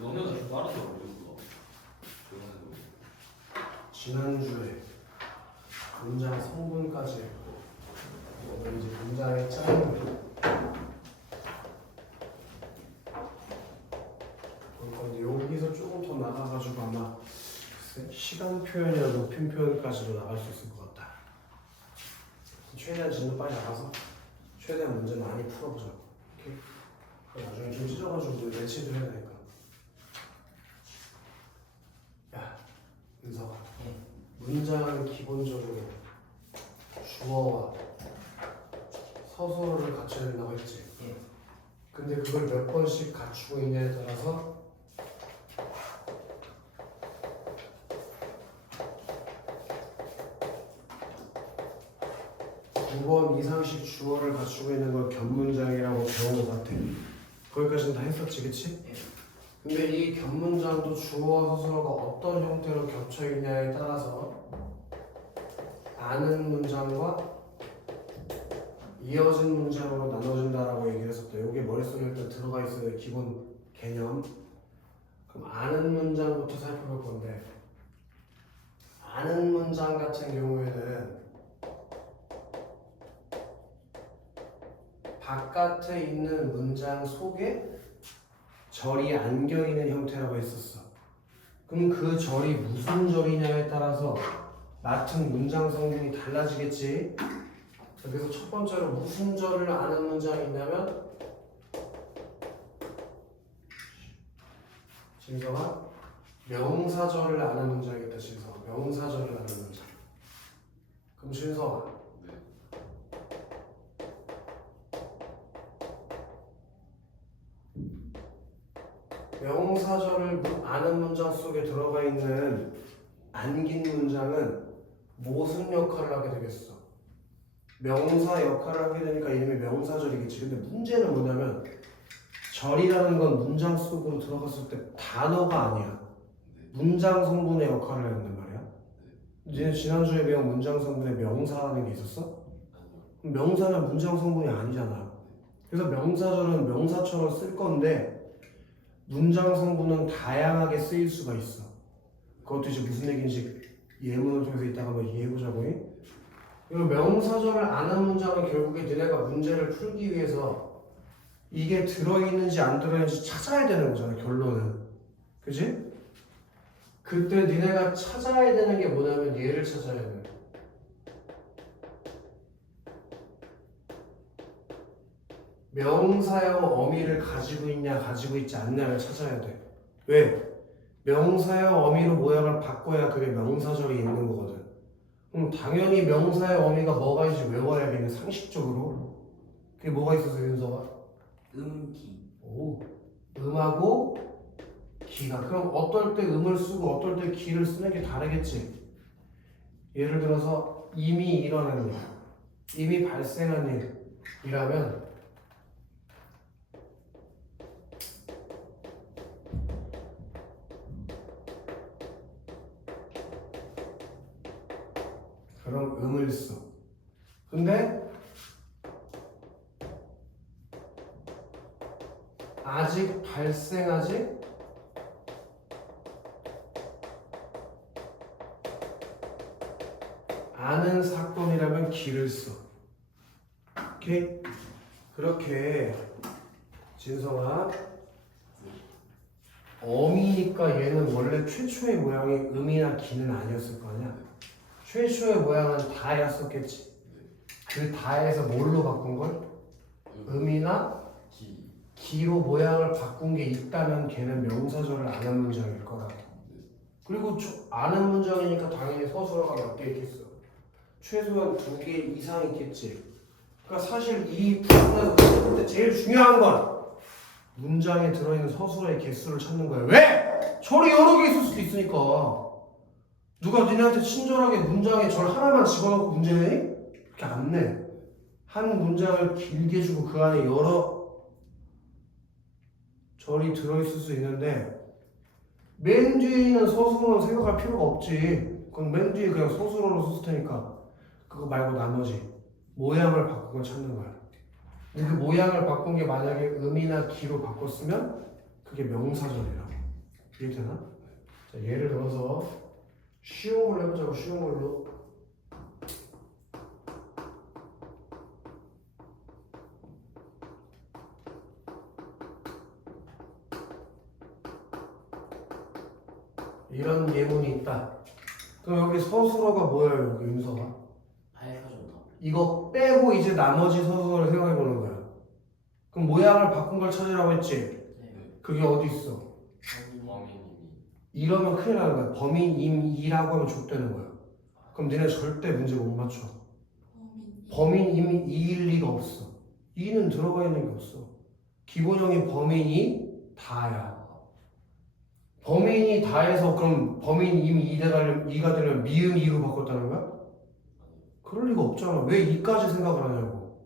너네가 좀 따라서 어려웠어. 지난주에 문장 성분까지 했고 오늘 이제 문장의 짤을 볼 건데 여기서 조금 더 나가가지고 아마 시간 표현이나 높임 표현까지도 나갈 수 있을 것 같다. 최대한 진도 빨리 나가서 최대한 문제 많이 풀어보자고. 오케이? 나중에 좀 찢어가지고 매치도 해야 되니까. 야, 은서가. 문장은 기본적으로 주어와 서술어를 갖춰야 된다고 했지. 근데 그걸 몇 번씩 갖추고 있냐에 따라서 두 번 이상씩 주어를 갖추고 있는 걸 견문장이라고 배운 것 같아. 거기까지는 다 했었지, 그치? 근데 이 견문장도 주어와 서술어가 어떤 형태로 겹쳐 있냐에 따라서 아는 문장과 이어진 문장으로 나눠진다라고 얘기를 했었다. 이게 머릿속에 일단 들어가 있어요. 기본 개념. 그럼 아는 문장부터 살펴볼 건데 아는 문장 같은 경우에는 바깥에 있는 문장 속에 절이 안겨있는 형태라고 했었어. 그럼 그 절이 무슨 절이냐에 따라서 맡은 문장 성분이 달라지겠지. 그래서 첫 번째로 무슨 절을 아는 문장이 있냐면 진서가 명사절을 아는 문장이겠다. 진서가 명사절을 아는 문장. 그럼 진서가 명사절을 아는 문장 속에 들어가 있는 안긴 문장은 무슨 역할을 하게 되겠어? 명사 역할을 하게 되니까 이름이 명사절이겠지. 근데 문제는 뭐냐면 절이라는 건 문장 속으로 들어갔을 때 단어가 아니야. 문장 성분의 역할을 해야 된단 말이야. 너네 지난주에 배운 문장 성분에 명사라는 게 있었어? 명사는 문장 성분이 아니잖아. 그래서 명사절은 명사처럼 쓸 건데 문장 성분은 다양하게 쓰일 수가 있어. 그것도 이제 무슨 얘기인지 예문을 통해서 이따가 한번 이해해보자고. 그리고 명사절을 아는 문장은 결국에 너네가 문제를 풀기 위해서 이게 들어있는지 안 들어있는지 찾아야 되는 거잖아. 결론은. 그치? 그때 너네가 찾아야 되는 게 뭐냐면 얘를 찾아야 돼. 명사의 어미를 가지고 있냐 가지고 있지 않냐를 찾아야 돼. 왜? 명사의 어미로 모양을 바꿔야 그게 명사절이 있는 거거든. 그럼 당연히 명사의 어미가 뭐가 있는지 외워야겠네. 상식적으로. 그게 뭐가 있어서 윤서가? 음기. 오, 음하고 기가. 그럼 어떨 때 음을 쓰고 어떨 때 기를 쓰는 게 다르겠지. 예를 들어서 이미 일어난 일, 이미 발생한 일이라면 그럼 음을 써. 근데 아직 발생하지 않은 사건이라면 기를 써. 오케이? 그렇게 진성아 어미니까 얘는 원래 최초의 모양이 음이나 기는 아니었을 거 아니야? 최초의 모양은 다였었겠지. 그 다에서 뭘로 바꾼 걸? 음이나 기로 모양을 바꾼 게 있다면 걔는 명사절을 아는 문장일 거라고. 그리고 아는 문장이니까 당연히 서술어가 몇 개 있겠어. 최소한 2개 이상 있겠지. 그러니까 사실 이 부분에서 근데 제일 중요한 건 문장에 들어있는 서술어의 개수를 찾는 거야. 왜? 절이 여러 개 있을 수도 있으니까. 누가 니네한테 친절하게 문장에 절 하나만 집어넣고 문제 내니? 그렇게 안 내. 한 문장을 길게 주고 그 안에 여러 절이 들어있을 수 있는데 맨 뒤에 있는 서술어는 생각할 필요가 없지. 그건 맨 뒤에 그냥 서술어로 쓸 테니까 그거 말고 나머지 모양을 바꾼 걸 찾는 거야. 근데 그 모양을 바꾼 게 만약에 음이나 기로 바꿨으면 그게 명사절이라고. 이해되나? 자, 예를 들어서 쉬운 걸로 해보자고. 쉬운 걸로. 이런 예문이 있다. 그럼 여기 서술어가 뭐예요? 여기 윤서가? 하얘가졌다. 이거 빼고 이제 나머지 서술어를 생각해 보는 거야. 그럼 모양을 바꾼 걸 찾으라고 했지? 네. 그게 어디 있어? 범인님이. 이러면 큰일 나는 거야. 범인임이라고 하면 족되는 거야. 그럼 니네 절대 문제 못 맞춰. 범인임이 이일 리가 없어. 이는 들어가 있는 게 없어. 기본형이 범인이 다야. 범인이 다해서 그럼 범인임이 이가 되면 미음 이로 바꿨다는 거야? 그럴 리가 없잖아. 왜 이까지 생각을 하냐고.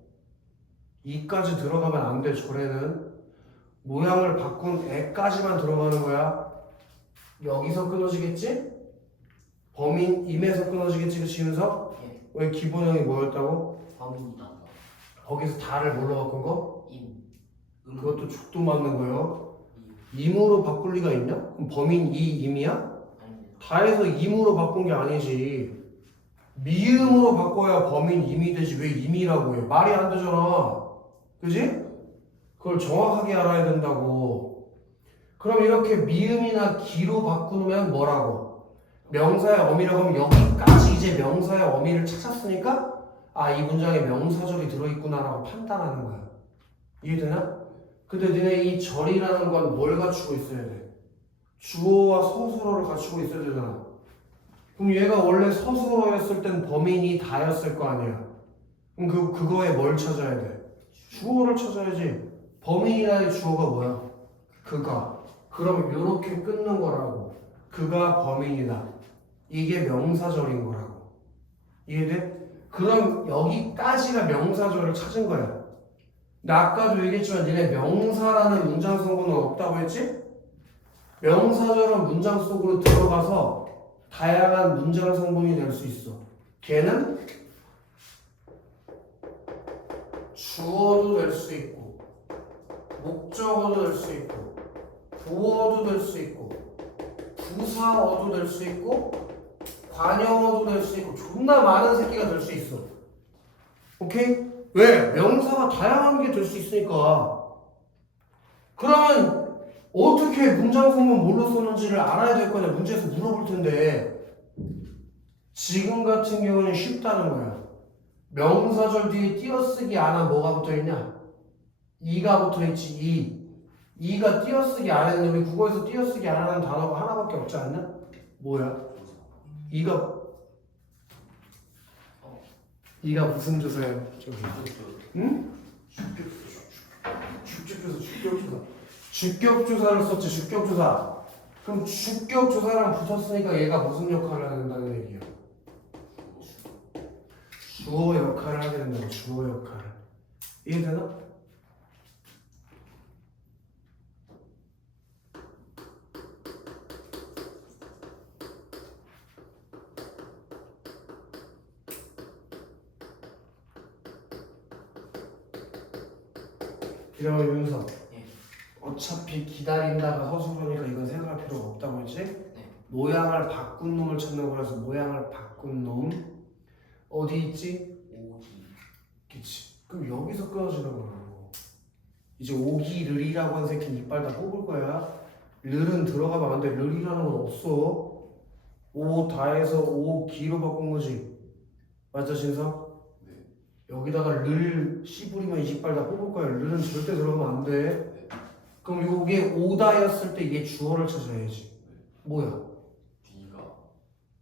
이까지 들어가면 안 돼. 절에는 모양을 바꾼 애까지만 들어가는 거야. 여기서 끊어지겠지? 범인임에서 끊어지겠지, 그치, 윤석? 예. 왜 기본형이 뭐였다고? 범인이다. 거기서 다를 뭘로 바꾼 거? 임. 그것도 죽도 맞는 거예요. 임. 임으로 바꿀 리가 있냐? 그럼 범인 임이야? 아닙니다. 다해서 임으로 바꾼 게 아니지. 미음으로 바꿔야 범인 임이 되지. 왜 임이라고 해? 말이 안 되잖아. 그지? 그걸 정확하게 알아야 된다고. 그럼 이렇게 미음이나 기로 바꾸면 뭐라고? 명사의 어미라고 하면 여기까지 이제 명사의 어미를 찾았으니까 아, 이 문장에 명사절이 들어있구나라고 판단하는 거야. 이해되나? 근데 너네 이 절이라는 건 뭘 갖추고 있어야 돼? 주어와 서술어를 갖추고 있어야 되잖아. 그럼 얘가 원래 서술어였을 땐 범인이 다였을 거 아니야. 그럼 그거에 뭘 찾아야 돼? 주어를 찾아야지. 범인이라는 주어가 뭐야? 그가. 그럼 이렇게 끊는 거라고. 그가 범인이다. 이게 명사절인 거라고. 이해돼? 그럼 여기까지가 명사절을 찾은 거야. 나 아까도 얘기했지만 니네 명사라는 문장 성분은 없다고 했지? 명사절은 문장 속으로 들어가서 다양한 문장 성분이 될 수 있어. 걔는 주어도 될 수 있고 목적어도 될 수 있고 보어도 될 수 있고 부사어도 될 수 있고 관형어도 될 수 있고 존나 많은 새끼가 될 수 있어. 오케이? 왜? 명사가 다양한 게 될 수 있으니까. 그러면 어떻게 문장 성분 뭘로 썼는지를 알아야 될 거냐. 문제에서 물어볼 텐데 지금 같은 경우는 쉽다는 거야. 명사절 뒤에 띄어쓰기 안에 뭐가 붙어있냐? 이가 붙어있지. 이가 띄어쓰기 안 했는데 우리 국어에서 띄어쓰기 안 하는 단어가 하나밖에 없지 않나? 뭐야? 이가 무슨 조사예요? 저기. 응? 주격조사. 주격조사를 썼지. 주격조사. 그럼 주격조사랑 붙었으니까 얘가 무슨 역할을 해야 된다는 얘기야? 주어 역할을 하게 된다고. 주어 역할을. 이해되나? 그러면 윤석, 예. 어차피 기다린다가 서술어니까 이건 생각할 필요가 없다고 했지? 네. 모양을 바꾼 놈을 찾는 거라서 모양을 바꾼 놈 어디 있지? 오기. 그치. 그럼 여기서 끊어지는 거라고. 이제 오기 르리라고 한 새끼는 이빨 다 뽑을 거야. 르는 들어가면 안 돼. 르리라는 건 없어. 오 다해서 오기로 바꾼 거지. 맞아 진성? 여기다가 를 씨부리면 이빨 다 뽑을 거야. 를은 절대 들어가면 안 돼. 그럼 요게 오다였을 때 이게 주어를 찾아야지. 뭐야? B가.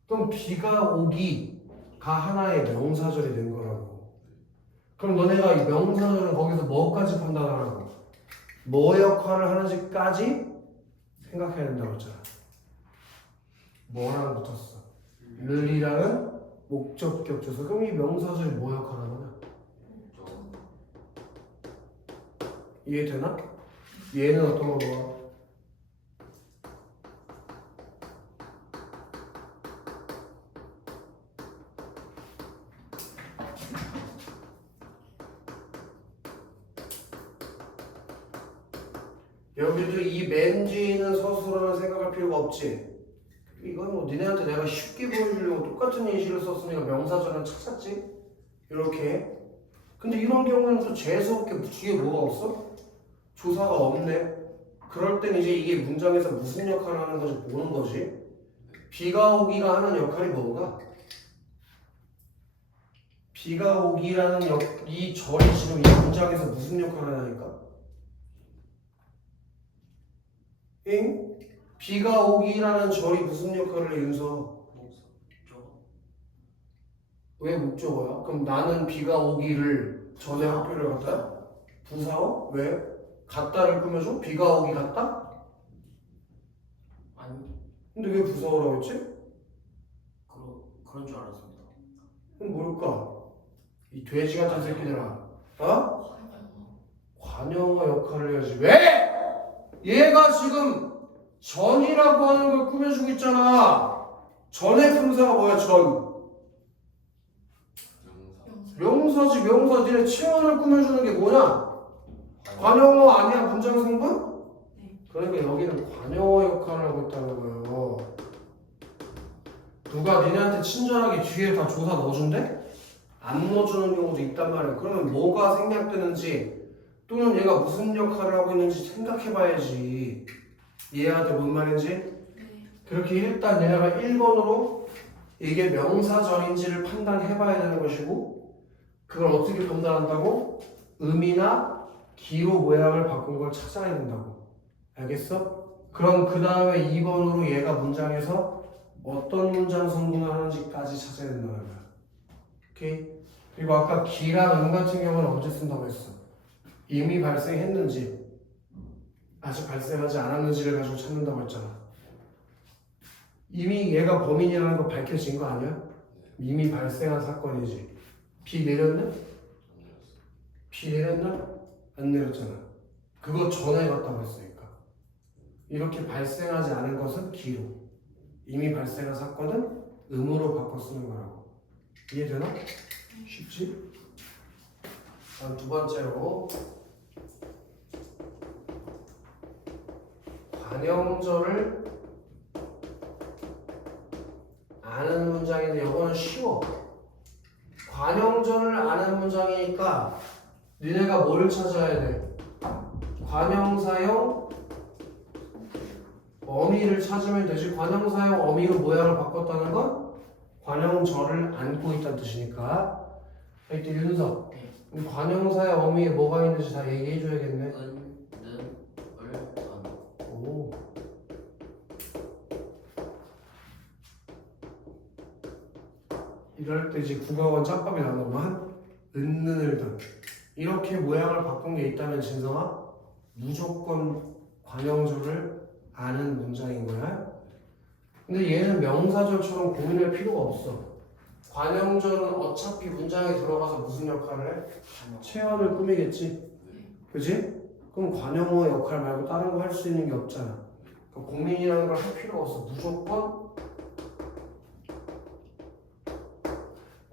그럼 비가 오기가 하나의 명사절이 된 거라고. 그럼 너네가 이 명사절은 거기서 뭐까지 판단하라고? 뭐 역할을 하는지까지 생각해야 된다고 했잖아. 뭐랑 붙었어? 르리라는 목적격 조사. 그럼 이 명사절이 뭐 역할을 하냐? 이해되나? 얘는 어떤 거고? 여기도 이 맨 뒤에 있는 서술어는 생각할 필요 필요가 없지. 이건 뭐 니네한테 내가 쉽게 보여주려고 똑같은 예시를 썼으니까 명사절은 찾았지. 이렇게. 근데 이런 경우는 또 재수없게 뒤에 뭐가 없어? 조사가 없네. 그럴 땐 이제 이게 문장에서 무슨 역할을 하는 건지 보는 거지. 비가 오기가 하는 역할이 뭔가? 비가 오기라는 이 절이 지금 이 문장에서 무슨 역할을 하니까? 응? 비가 오기라는 절이 무슨 역할을 해, 윤서? 왜 목적어야? 그럼 나는 비가 오기를 전에 학교를 갔다? 부사어? 왜? 갔다를 꾸며줘? 비가 오기 갔다? 아니 근데 왜 부사어라고 했지? 그런 줄 알았습니다. 그럼 뭘까? 이 돼지 같은 새끼들아. 어? 관용어 역할을 해야지. 왜? 얘가 지금 전이라고 하는 걸 꾸며주고 있잖아. 전의 품사가 뭐야? 전. 명사지 명사. 니네 체온을 꾸며주는 게 뭐냐? 관용어 아니야? 문장 성분? 그러니까 여기는 관용어 역할을 하고 있다는 거예요. 누가 니네한테 친절하게 뒤에 다 조사 넣어준대? 안 넣어주는 경우도 있단 말이야. 그러면 뭐가 생략되는지 또는 얘가 무슨 역할을 하고 있는지 생각해봐야지. 이해가 돼? 뭔 말인지? 그렇게 일단 얘네가 1번으로 이게 명사절인지를 판단해봐야 되는 것이고, 그걸 어떻게 판단한다고? 의미나 기로 모양을 바꾼 걸 찾아야 된다고. 알겠어? 그럼 그 다음에 2번으로 얘가 문장에서 어떤 문장 성분을 하는지까지 찾아야 된다는 거야. 오케이? 그리고 아까 기랑 은 같은 경우는 언제 쓴다고 했어? 이미 발생했는지 아직 발생하지 않았는지를 가지고 찾는다고 했잖아. 이미 얘가 범인이라는 거 밝혀진 거 아니야? 이미 발생한 사건이지. 비 내렸나? 비 내렸나? 안 내렸잖아. 그거 전에 갔다고 했으니까. 이렇게 발생하지 않은 것은 기로, 이미 발생한 사건은 음으로 바꿔 쓰는 거라고. 이해되나? 쉽지? 다음 두 번째로 관형절을 아는 문장인데 이거는 쉬워. 관형절을 아는 문장이니까 니네가 뭘 찾아야 돼? 관형사형 어미를 찾으면 되지. 관형사형 어미로 모양을 바꿨다는 건 관형절을 안고 있다는 뜻이니까. 이때 윤서, 관형사의 어미에 뭐가 있는지 다 얘기해줘야겠네. 은, 는, 을, 전. 오. 이럴 때 이제 국어원 짬밥이 나오면 은는을 던 이렇게 모양을 바꾼 게 있다면 진성아 무조건 관형절을 아는 문장인 거야. 근데 얘는 명사절처럼 고민할 필요가 없어. 관형절은 어차피 문장에 들어가서 무슨 역할을 해? 체언을 꾸미겠지. 그지? 그럼 관형어 역할 말고 다른 거 할 수 있는 게 없잖아. 그러니까 고민이라는 걸 할 필요가 없어. 무조건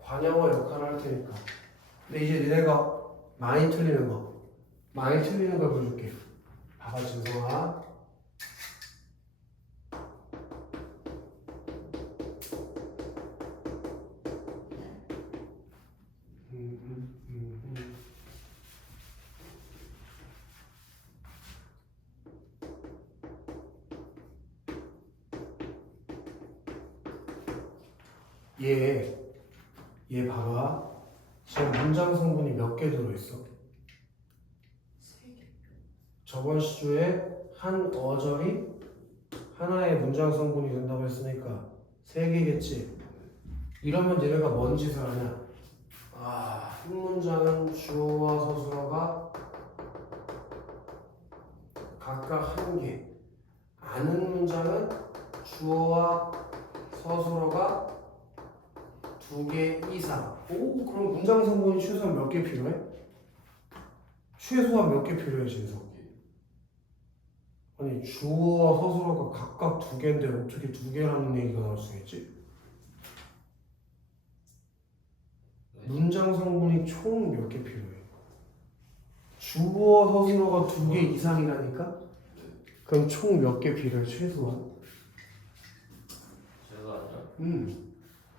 관형어 역할을 할 테니까. 근데 이제 니네가 많이 틀리는 걸 보여줄게. 봐봐 진성아. 얘 봐봐. 지금 문장 성분이 몇 개 들어있어? 3개. 저번 시주에 한 어절이 하나의 문장 성분이 된다고 했으니까 3개겠지? 이러면 얘네가 뭔 짓을 하냐? 한 문장은 주어와 서술어가 각각 1개, 아는 문장은 주어와 서술어가 2개 이상. 오, 그럼 문장 성분이 최소한 몇 개 필요해? 최소한 몇 개 필요해, 진성? 아니, 주어와 서술어가 각각 2개인데 어떻게 2개라는 얘기가 나올 수 있지? 문장 성분이 총 몇 개 필요해? 주어와 서술어가 2개 이상이라니까? 그럼 총 몇 개 필요해, 최소한?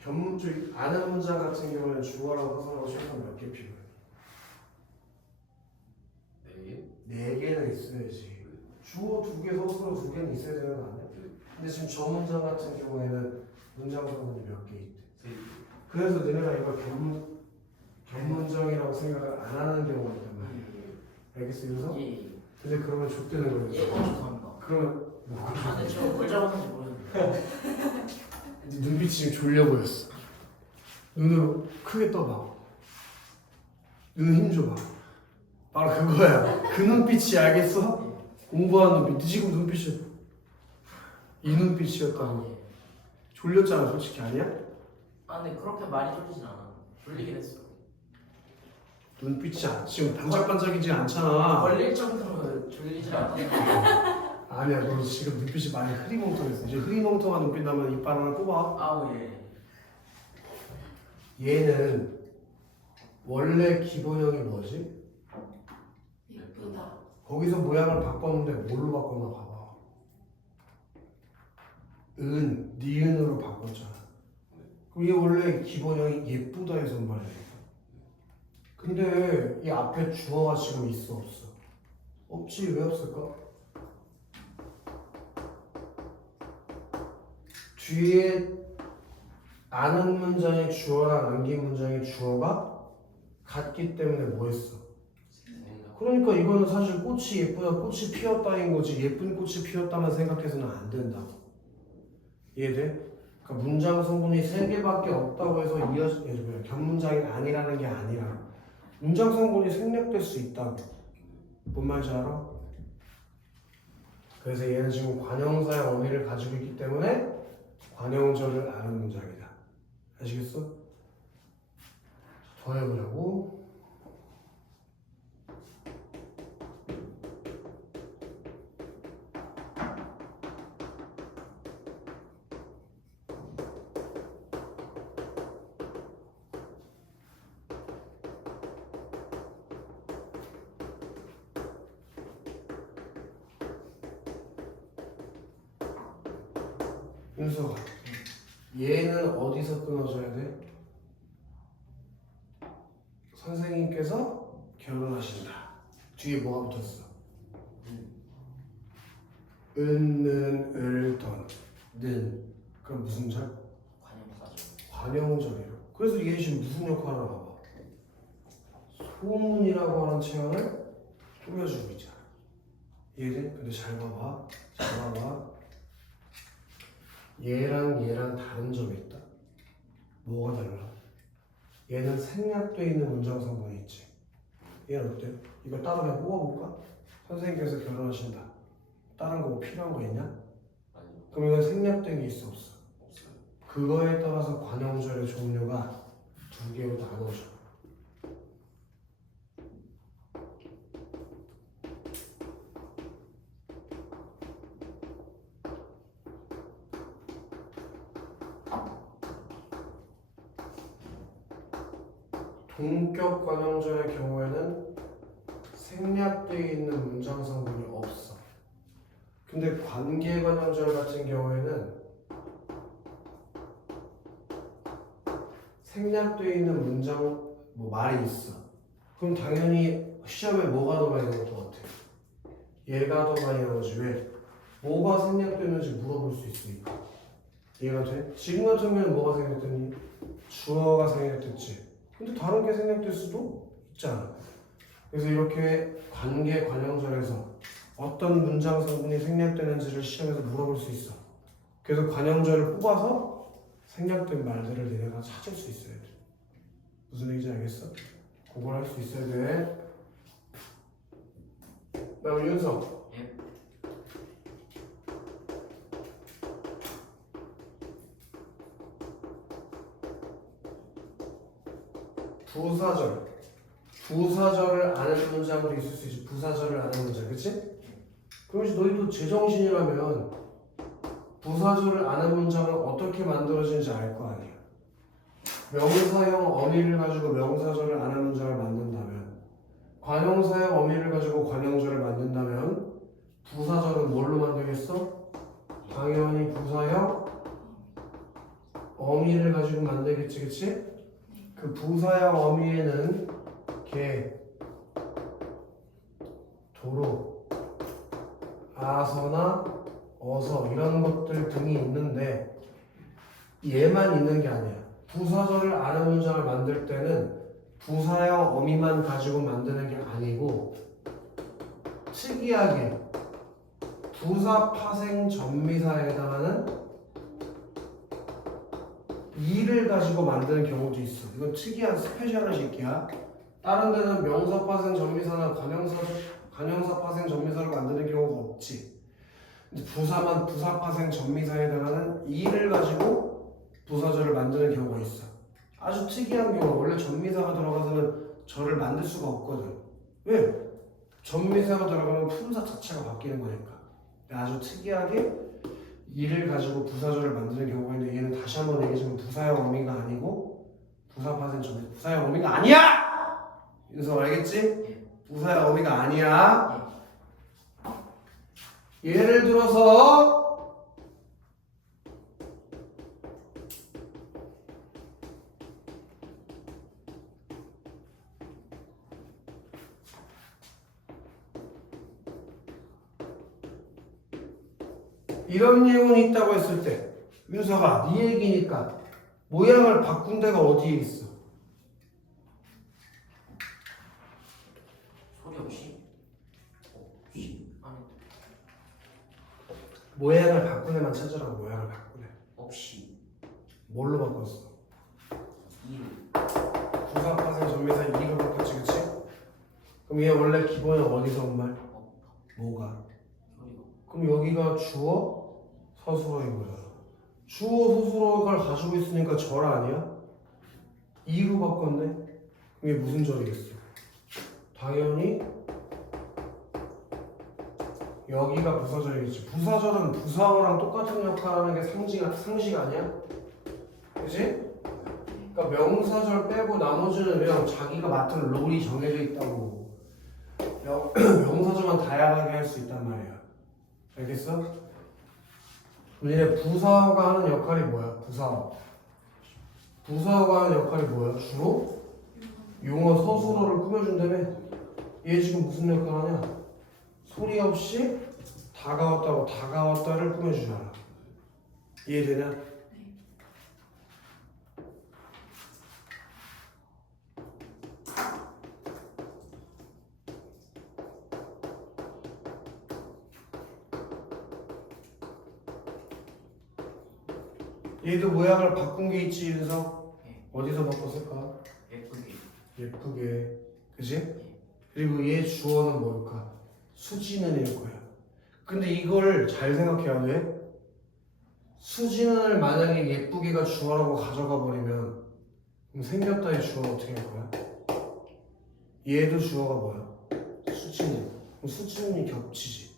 견문줄 아는 문장 같은 경우는 주어랑 사설하고 최소한 몇 개 필요해? 4개? 4개는 있어야지. 주어 2개, 서술어 2개는 있어야 되는 거 아니야? 근데 지금 저 문장 같은 경우에는 문장 성분이 몇 개 있대. 3개. 그래서 너네가 이걸 견문장이라고 생각을 안 하는 경우가 있단 말이야. 알겠어, 윤서? 예. 근데 그러면 족되는 거예요. 예, 죄송합니다. 그러면 아, 근데 저 뭘 잡았는지 모르겠는데. 눈빛이 지금 졸려 보였어. 눈으로 크게 떠봐. 눈 힘 줘봐. 바로 그거야. 그 눈빛이 알겠어? 공부하는 눈빛. 네 지금 눈빛이 이 눈빛이었다고. 예. 졸렸잖아, 솔직히 아니야? 아, 근데 그렇게 많이 졸리진 않아. 졸리긴 했어. 눈빛이 지금 반짝반짝이지 않잖아. 걸릴 정도로 졸리진 않아. 아니야, 너 지금 눈빛이 많이 흐리멍텅했어. 이제 흐리멍텅한 눈빛 나면 이빨 하나 뽑아. 아우 예. 얘는 원래 기본형이 뭐지? 예쁘다. 거기서 모양을 바꿨는데 뭘로 바꿨나 봐봐. 니은으로 바꿨잖아. 그럼 이게 원래 기본형이 예쁘다에서 온 말이야. 근데 이 앞에 주어가 지금 있어 없어? 없지. 왜 없을까? 뒤에 아는 문장의 주어랑 남긴 문장의 주어가 같기 때문에 뭐 했어? 그러니까 이거는 사실 꽃이 예쁘다, 꽃이 피었다인 거지. 예쁜 꽃이 피었다만 생각해서는 안 된다고. 이해돼? 그러니까 문장 성분이 3개밖에 없다고 해서 견문장이 아니라는 게 아니라 문장 성분이 생략될 수 있다고. 뭔 말인지 알아? 그래서 얘는 지금 관형사의 어미를 가지고 있기 때문에 관형절을 아는 문장이다. 아시겠어? 더 해보자고. 윤서가 얘는 어디서 끊어져야 돼? 선생님께서 결혼하신다. 뒤에 뭐가 붙었어? 는, 을, 던, 는. 그럼 무슨 절? 관용사죠. 관형절이에요. 그래서 얘 지금 무슨 역할을 봐봐. 소문이라고 하는 체형을 꾸며주고 있잖아. 이해돼? 근데 잘 봐봐. 잘 봐봐. 얘랑 다른 점이 있다. 뭐가 달라? 얘는 생략되어 있는 문장 성분이 있지. 얘는 어때? 이거 따로 그냥 뽑아볼까? 선생님께서 결혼하신다. 다른 거 뭐 필요한 거 있냐? 아니요. 그럼 이건 생략된 게 있어 없어? 없어요. 그거에 따라서 관형절의 종류가 2개로 나눠져. 동격 관형절의 경우에는 생략되어 있는 문장 성분이 없어. 근데 관계 관형절 같은 경우에는 생략되어 있는 문장 말이 있어. 그럼 당연히 시험에 뭐가 더 많이 나올 것 같아? 얘가 더 많이 나오지. 왜? 뭐가 생략되는지 물어볼 수 있으니까. 이해가 돼? 지금 같은 경우에는 뭐가 생략됐니? 주어가 생략됐지. 근데 다른 게 생략될 수도 있잖아. 그래서 이렇게 관계 관형절에서 어떤 문장 성분이 생략되는지를 시험에서 물어볼 수 있어. 그래서 관형절을 뽑아서 생략된 말들을 너네가 찾을 수 있어야 돼. 무슨 얘기인지 알겠어? 그걸 할 수 있어야 돼. 다음 윤석. 예. 부사절. 부사절을 아는 문장도 있을 수 있지. 부사절을 아는 문장, 그치? 그럼 너희도 제정신이라면 부사절을 아는 문장은 어떻게 만들어지는지 알 거 아니야. 명사형 어미를 가지고 명사절을 아는 문장을 만든다면, 관형사형 어미를 가지고 관형절을 만든다면 부사절은 뭘로 만들겠어? 당연히 부사형 어미를 가지고 만들겠지, 그치? 그 부사형 어미에는 개, 도로, 아서나 어서 이런 것들 등이 있는데 얘만 있는 게 아니야. 부사절을 아는 문장을 만들 때는 부사형 어미만 가지고 만드는 게 아니고 특이하게 부사 파생 전미사에 해당하는 이를 가지고 만드는 경우도 있어. 이건 특이한 스페셜한 새끼야. 다른 데는 명사 파생 전미사나 관형사 파생 전미사를 만드는 경우가 없지. 근데 부사만 부사 파생 전미사에 해당하는 이를 가지고 부사절을 만드는 경우가 있어. 아주 특이한 경우. 원래 전미사가 들어가서는 절을 만들 수가 없거든. 왜? 전미사가 들어가면 품사 자체가 바뀌는 거니까. 아주 특이하게 이를 가지고 부사절을 만드는 경우가 있는데 얘는 다시 한번 얘기하지만 부사형 어미가 아니고 부사 파생 전미사. 부사형 어미가 아니야! 윤서 알겠지? 부사형 어미가 아니야. 예를 들어서 이런 예문이 있다고 했을 때 윤서가 네 얘기니까 모양을 바꾼 데가 어디에 있어? 소리 없이? 아니 모양을 바꾼 애만 찾으라고. 모양을 바꾼 애. 없이 뭘로 바꿨어? 이를 부사 파생 전미사 이로 바꿨지, 그치? 그럼 얘 원래 기본은 어디서 온 말? 뭐가? 소리가 그럼 여기가 주어 서술어인 거잖아. 주어 서술어를 가지고 있으니까 절 아니야? 이로 바꿨네? 그럼 이게 무슨 절이겠어? 당연히 여기가 부사절이겠지. 부사절은 부사어랑 똑같은 역할을 하는 게 상식 아니야? 그치? 그러니까 명사절 빼고 나머지는 그냥 자기가 맡은 롤이 정해져 있다고. 명사절만 다양하게 할 수 있단 말이야. 알겠어? 얘네 부사어가 하는 역할이 뭐야? 부사어가 하는 역할이 뭐야? 주로 용어 서술어를 꾸며준다며. 얘 지금 무슨 역할 하냐? 소리 없이 다가왔다고 다가왔다를 꾸며주잖아. 이해되냐? 얘도 모양을 바꾼 게 있지, 윤석? 어디서 바꿨을까? 예쁘게 예쁘게. 그지? 그리고 얘 주어는 뭘까? 수지는일 거야. 근데 이걸 잘 생각해야 돼. 수지는을 만약에 예쁘게가 주어라고 가져가 버리면 그럼 생겼다의 주어는 어떻게 할 거야? 얘도 주어가 뭐야? 수지는. 그럼 수지는이 겹치지.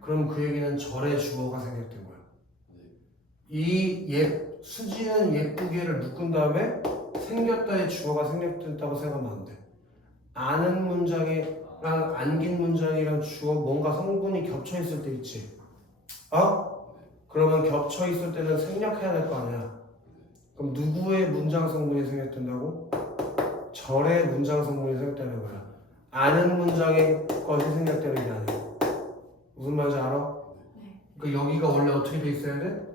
그럼 그 얘기는 절의 주어가 생겼던 거야. 수지는 예쁘게를 묶은 다음에 생겼다의 주어가 생겼다고 생각하면 안 돼. 아는 문장이랑 안긴 문장이랑 주어 뭔가 성분이 겹쳐 있을 때 있지. 그러면 겹쳐 있을 때는 생략해야 될 거 아니야. 그럼 누구의 문장 성분이 생략된다고? 절의 문장 성분이 생략되는 거야. 아는 문장의 것이 생략되는 게 아니야. 무슨 말인지 알아? 그러니까 여기가 원래 어떻게 돼 있어야 돼?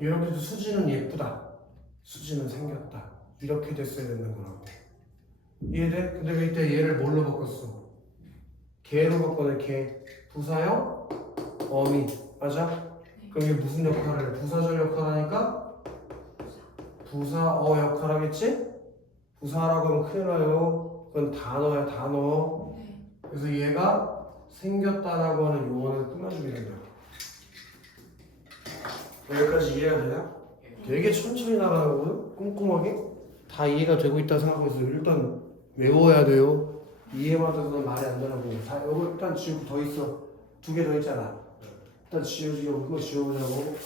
이렇게도 수지는 예쁘다. 수지는 생겼다. 이렇게 됐어야 되는 거라고. 이해돼? 근데 왜 이때 얘를 뭘로 바꿨어? 개로 바꿔내. 개. 부사형 어미. 맞아? 그럼 이게 무슨 역할을 해? 부사절 역할하니까 부사어 역할 하겠지? 부사라고 하면 큰일 나요. 그건 단어야, 단어. 그래서 얘가 생겼다라고 하는 용어를 꾸며주게 된다. 여기까지 이해가 되냐? 되게 천천히 나가는 거거든? 꼼꼼하게? 다 이해가 되고 있다 생각하고 있어요. 일단 외워야 돼요. 이해만 돼서는 말이 안 되는 거고. 자, 이거 일단 지우고 더 있어. 2개 더 있잖아. 일단 지워지고 그거 지워보자고.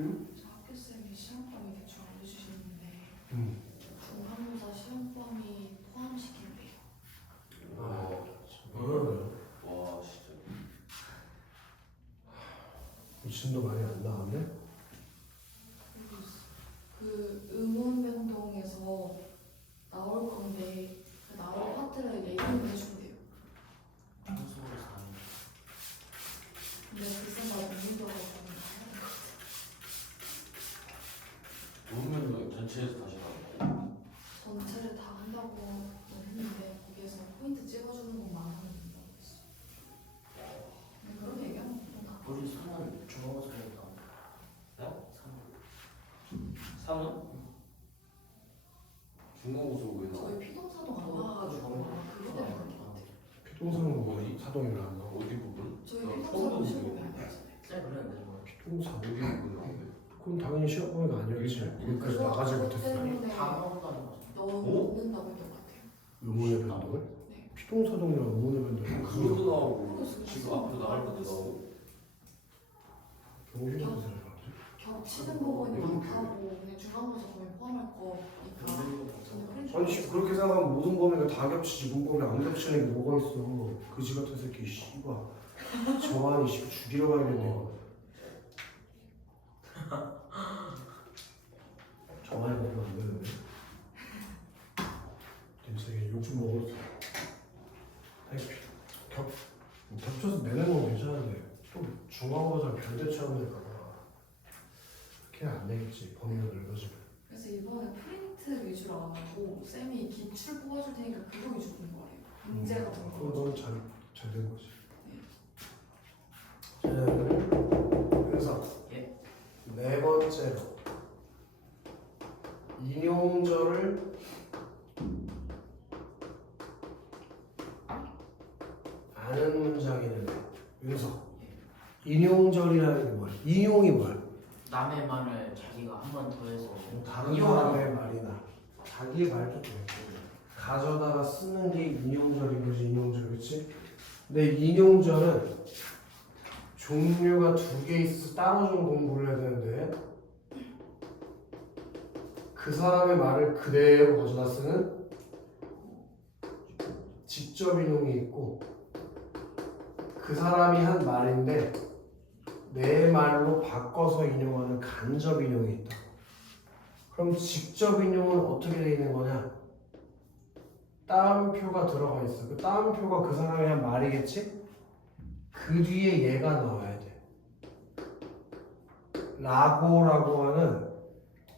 저 학교쌤이 시험범위 대충 알려주시는데 응. 중간고사 시험범위 포함시킨대요. 뭐야? 와 진짜. 미친도 많이 안 나왔네? 그리고 그 의문 변동에서 나올 건데 그 나올 파트를 얘기를 해준대요. 중소를 사는. 근데 글쎄 나 너무 들어가서 모르면 전체에서 다시 나와. 전체를 다 한다고 했는데 거기에서 포인트 찍어주는 것만 하면 된다고 했어. 근데 그렇게 얘기하면 다 우리 사는 중앙고사니까. 네? 사는. 3은? 중간고사 왜 나와? 저희 피동사동 안 나와가지고 그거 때문에 그런 것 같아요. 피동사는 뭐 사동이 왜 안 나와? 어디 부분? 저희 아, 피동사동 처음 시험 보는 보면 거예요. 안 되잖아요. 쌤 그랬는데 뭐. 피동사 어디 부분 나오는데? 그건 당연히 시험 범위가 아니었지. 여기까지 나가지 못했어. 때문에 다 넣는다는 거죠. 넣는다고 했던 것 같아요. 의문의 변동을? 네. 피동사동이랑 의문의 변동이 그것도 나오고 그래서 지금 앞으로 나올 것도 나오고. 병신의 뜻을 알지? 겹치는 부분이 많다고 그냥 중간고사 범위 포함할 거니까 저는 프린트 아니 씨, 그렇게 생각하면 모든 범위가 다 겹치지 문법이 안 겹치는 게 뭐가 있어. 그지 같은 새끼 씨발 저한이 씨 죽이러 가야겠네 이거. 저한이 그러면 안 되는데 김세계 욕좀 먹었어. 아니 겹쳐서 내는 건 괜찮은데 또 중간고사 별대처럼 될까봐 그냥 안 되겠지. 범위가 넓어지면. 그래서 이번에 프린트 위주로 안 하고 쌤이 기출 뽑아줄 테니까 그거 위주로 본 거예요. 문제 같은 그럼 거. 너는 잘 된 거지. 네. 그래서 예. 네 번째로 인용절을 아는 문장이 있는데 윤서 인용절이라는 게 뭐야? 인용이 뭐야? 남의 말을 자기가 한 번 더 해서 뭐 다른 인용하는 사람의 말이나 자기의 말도 돼. 가져다가 쓰는 게 인용절인 거지. 인용절 그렇지? 근데 인용절은 종류가 두 개 있어서 따로 좀 공부를 해야 되는데 그 사람의 말을 그대로 가져다 쓰는 직접 인용이 있고 그 사람이 한 말인데 내 말로 바꿔서 인용하는 간접 인용이 있다. 그럼 직접 인용은 어떻게 되어 있는 거냐? 따옴표가 들어가 있어. 그 따옴표가 그 사람이 한 말이겠지? 그 뒤에 얘가 나와야 돼. 라고라고 하는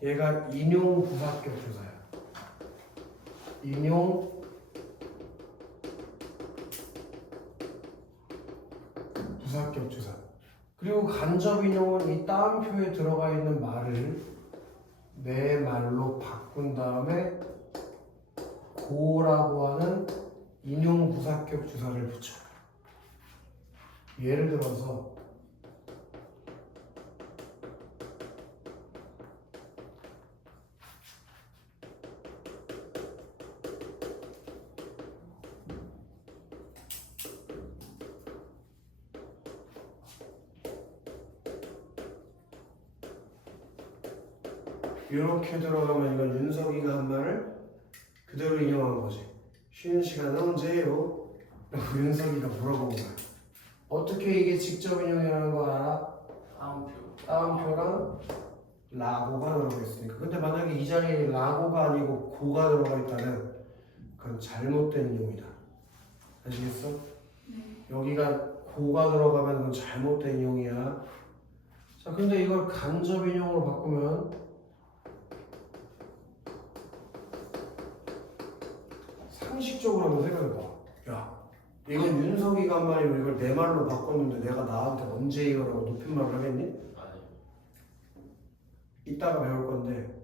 얘가 인용 부사격 조사야. 인용 부사격 조사. 그리고 간접 인용은 이 따옴표에 들어가 있는 말을 내 말로 바꾼 다음에 고라고 하는 인용 부사격 주사를 붙여. 예를 들어서 이렇게 들어가면 이건 윤석이가 한 말을 그대로 인용한 거지. 쉬는 시간은 언제예요? 라고 윤석이가 물어본 거야. 어떻게 이게 직접 인용이라는 거 알아? 다음표. 따옴표랑 라고가 들어가 있으니까. 근데 만약에 이 자리에 라고가 아니고 고가 들어가 있다면 그건 잘못된 인용이다. 아시겠어? 네. 여기가 고가 들어가면 그건 잘못된 인용이야. 자, 근데 이걸 간접 인용으로 바꾸면 상식적으로 한번 생각해봐. 야, 이건 윤석이가 한 말이면 이걸 내 말로 바꿨는데 내가 나한테 언제 이거라고 높임말을 하겠니? 아니. 이따가 배울 건데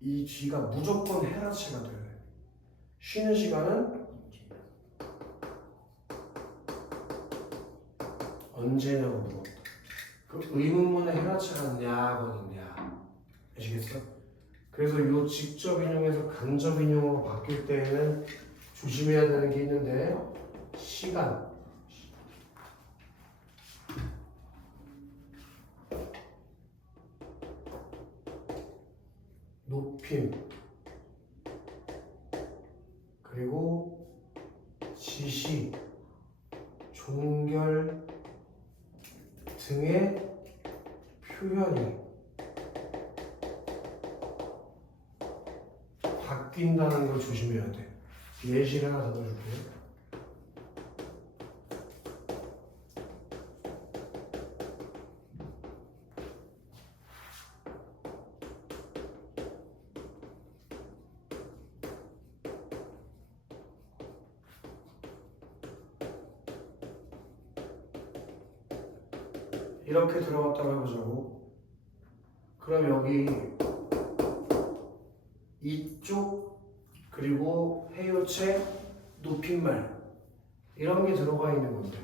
이 뒤가 무조건 헤라체가 돼야 돼. 쉬는 시간은 언제냐고 물었다. 그 의문문의 헤라체가 냐거든요. 아시겠어? 그래서 이 직접 인용에서 간접 인용으로 바뀔 때에는 조심해야 되는 게 있는데 시간. 높임, 그리고 지시, 종결 등의 표현이 바뀐다는 걸 조심해야 돼. 예시를 하나 더 줄게요. 이렇게 들어갔다고 해보자고. 그럼 여기 이쪽 그리고 해요체 높임말 이런 게 들어가 있는 건데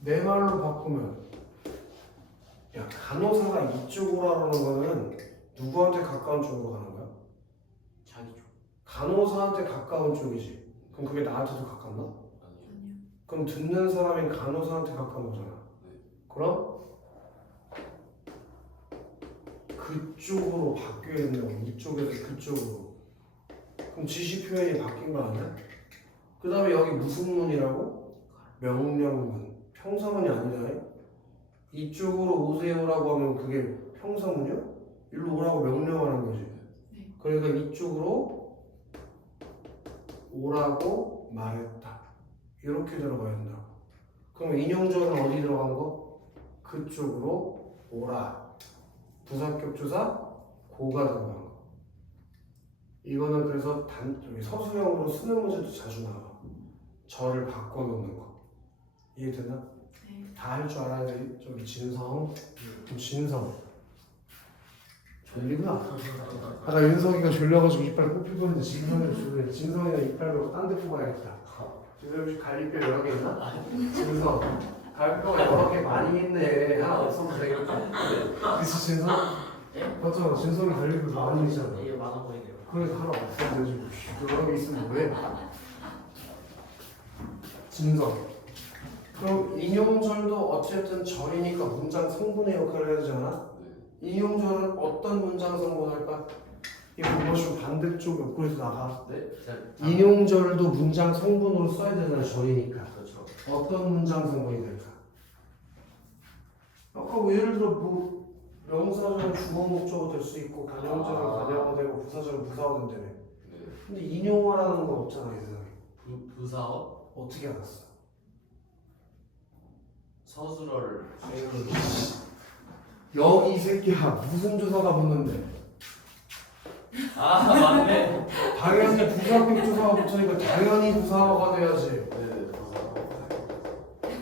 내 말로 바꾸면 야 간호사가 이쪽으로 하라는 거는 누구한테 가까운 쪽으로 가는 거야? 자기 쪽. 간호사한테 가까운 쪽이지. 그럼 그게 나한테도 가깝나? 아니요. 아니요. 그럼 듣는 사람인 간호사한테 가까운 거잖아. 네. 그럼 그쪽으로 바뀌어야 된다고. 이쪽에서 그쪽으로. 그럼 지시 표현이 바뀐 거 아니야? 그 다음에 여기 무슨 문이라고? 명령문. 평서문이 아니잖아요. 이쪽으로 오세요라고 하면 그게 평서문이야? 일로 오라고 명령하는 거지. 네. 그러니까 이쪽으로 오라고 말했다. 이렇게 들어가야 된다. 그럼 인용절은 어디 들어간 거? 그쪽으로 오라. 부사격조사 고가 들어간 거. 이거는 그래서 저기 서술형으로 쓰는 문제도 자주 나와. 절을 바꿔놓는 거. 이해되나? 네. 다 할 줄 알아야 돼. 저기 진성. 진성. 졸리구나. 아까 윤석이가 졸려가지고 이빨 뽑히고 진성이 졸려. 진성이가 이빨로 딴 데 뽑아야겠다. 진성이 혹시 갈비뼈 여러 개 있나? 진성. 갈비뼈가 여러 개 많이 있네. 하나 없어도 되겠다. 그치 진성? 예? 맞잖아. 진성이 갈비뼈 많이 있잖아. 이게 많아 보이네요. 그래서 하나 없어도 되지. 여러 개 있으면 뭐해? 진성. 그럼 인용절도 어쨌든 절이니까 문장 성분의 역할을 해야 되잖아. 네. 인용절은 어떤 문장 성분할까? 이거 보시면 반대쪽 옆구리에서 나가. 네? 인용절도 문장 성분으로 써야 되잖아. 절이니까. 그렇죠. 어떤 문장 성분이 될까? 아까 뭐 예를 들어 뭐 명사절은 주어 목적어 될 수 있고 관형절은 관형어 되고 부사절은 부사어 된다며. 네. 근데 인용어라는 건 없잖아 이 세상에. 부사어? 어떻게 알았어? 서술어를. 여기 이 새끼야 무슨 조사가 붙는데? 아 맞네. 당연히 부사격 조사가 붙으니까 당연히 부사어가 돼야지. 네.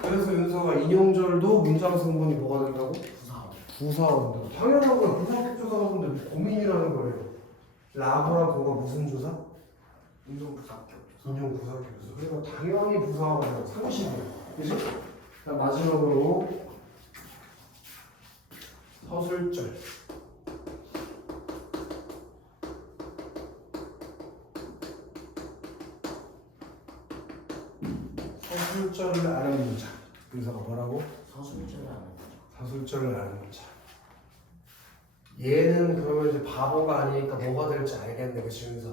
그래서 윤서가 인용절도 문장 성분이 뭐가 된다고? 부사어. 부사어인다고. 당연한 거야. 부사격 조사가 붙는데 고민이라는 거예요. 라보랑 그거가 무슨 조사? 인종 부사격. 인용 부사격 조사. 그러니까 당연히 부사어가 돼요. 상식이야. 그지? 자, 마지막으로 서술절. 서술절을 아는 문장. 윤서가 뭐라고? 서술절을 하는 거죠. 서술절을 아는 문장. 얘는 그러면 이제 바보가 아니니까 뭐가 될지 알겠네. 그치 윤서?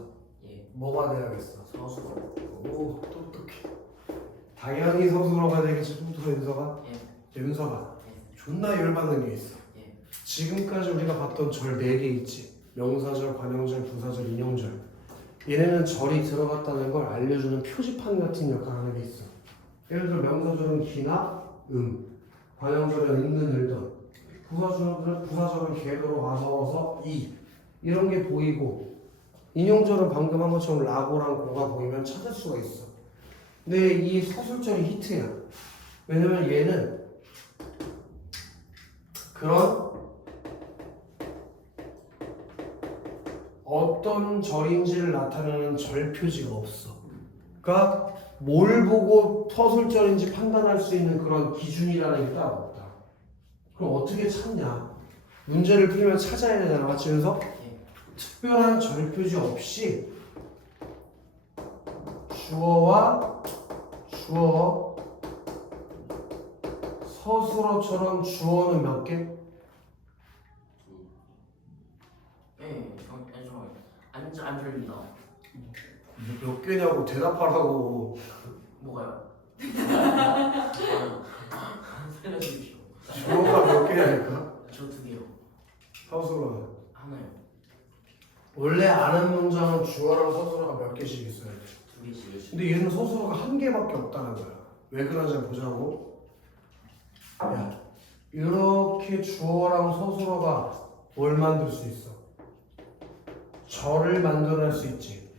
예. 뭐가 돼야겠어? 서술어. 오 똑똑해. 당연히 서술어가 되겠지. 똑똑해 윤서가. 예. 윤서가 예. 존나 열받는 게 있어. 예. 지금까지 우리가 봤던 절 4개 있지. 명사절, 관형절, 부사절, 인용절. 얘네는 절이 들어갔다는 걸 알려주는 표지판 같은 역할을 하는 게 있어. 예를 들어 명사절은 기나 관형절은 읽는 을던, 부사절은 개도로 와서워서 이런 게 보이고, 인용절은 방금 한 것처럼 라고랑 고가 보이면 찾을 수가 있어. 근데 이 서술절이 히트야. 왜냐면 얘는 그런 어떤 절인지를 나타내는 절 표지가 없어. 그러니까 뭘 보고 서술절인지 판단할 수 있는 그런 기준이라는 게 따로 없다. 그럼 어떻게 찾냐? 문제를 풀면 찾아야 되잖아. 맞지 윤석? 예. 특별한 절 표지 없이 주어와 주어 서술어처럼 주어는 몇 개? 예. 아니 좀안 들립니다. 몇 개냐고 대답하라고. 뭐가요? 살려주십시오. 주어가 몇 개냐니까? 저 2개요. 서술어는 하나요. 원래 아는 문장은 주어랑 서술어가 몇 개씩 있어요. 2개씩. 근데 얘는 서술어가 1개밖에 없다는 거야. 왜 그런지 한번 보자고. 야, 이렇게 주어랑 서술어가 뭘 만들 수 있어? 절을 만들어낼 수 있지.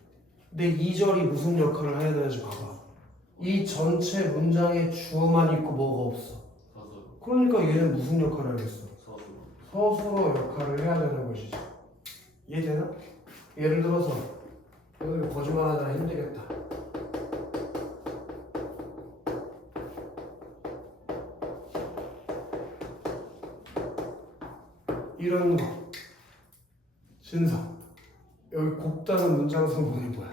근데 이 절이 무슨 역할을 해야 되는지 봐봐. 이 전체 문장에 주어만 있고 뭐가 없어. 서술. 그러니까 얘는 무슨 역할을 하겠어? 서술. 서술어 역할을 해야 되는 것이지. 이해되나? 예를 들어서 여기 거짓말하느라 힘들겠다. 이런 거 진성 여기 곱다는 문장 성분이 뭐야?